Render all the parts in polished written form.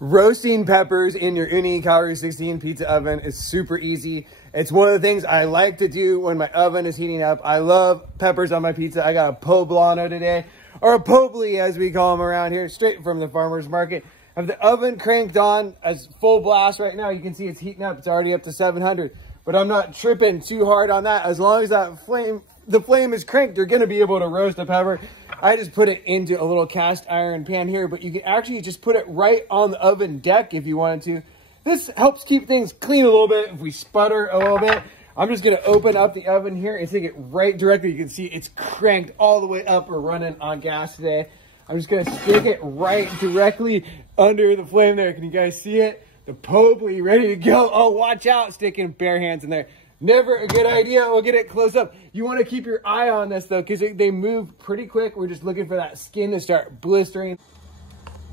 Roasting peppers in your Ooni Karu 16 pizza oven is super easy. It's one of the things I like to do when my oven is heating up. I love peppers on my pizza. I got a poblano today, or a pobli as we call them around here, straight from the farmer's market. I have the oven cranked on as full blast right now. You can see it's heating up. It's already up to 700, but I'm not tripping too hard on that. As long as the flame is cranked, you're gonna be able to roast the pepper. I just put it into a little cast iron pan here, but you can actually just put it right on the oven deck if you wanted to. This helps keep things clean a little bit if we sputter a little bit. I'm just gonna open up the oven here and take it right directly. You can see it's cranked all the way up. We're running on gas today. I'm just gonna stick it right directly under the flame there. Can you guys see it? The pobli ready to go. Oh, watch out, sticking bare hands in there. Never a good idea. We'll get it close up. You want to keep your eye on this though, because they move pretty quick. We're just looking for that skin to start blistering.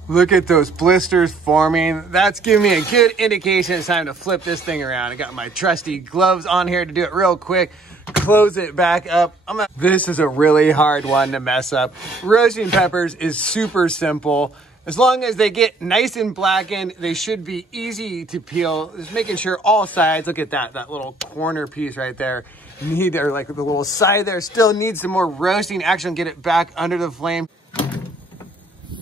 Look at those blisters forming. That's giving me a good indication it's time to flip this thing around. I got my trusty gloves on here to do it real quick. Close it back up. This is a really hard one to mess up. Roasting peppers is super simple. As long as they get nice and blackened, they should be easy to peel. Just making sure all sides, look at that little corner piece right there. Or like the little side there still needs some more roasting action. Get it back under the flame.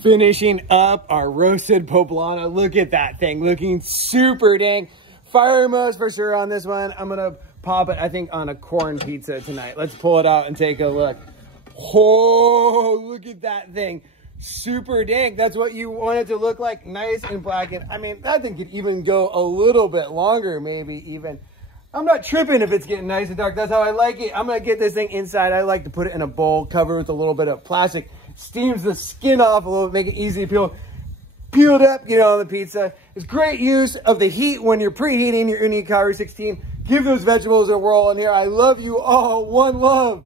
Finishing up our roasted poblano. Look at that thing, looking super dang. Fire modes for sure on this one. I'm gonna pop it, I think, on a corn pizza tonight. Let's pull it out and take a look. Oh, look at that thing. Super dank. That's what you want it to look like, nice and blackened. I mean, that thing could even go a little bit longer, maybe even. I'm not tripping if it's getting nice and dark. That's how I like it. I'm gonna get this thing inside. I like to put it in a bowl, cover it with a little bit of plastic, steams the skin off a little, make it easy to peel. Peeled up, get it on the pizza. It's great use of the heat when you're preheating your Ooni Karu 16. Give those vegetables a whirl in here. I love you all. One love.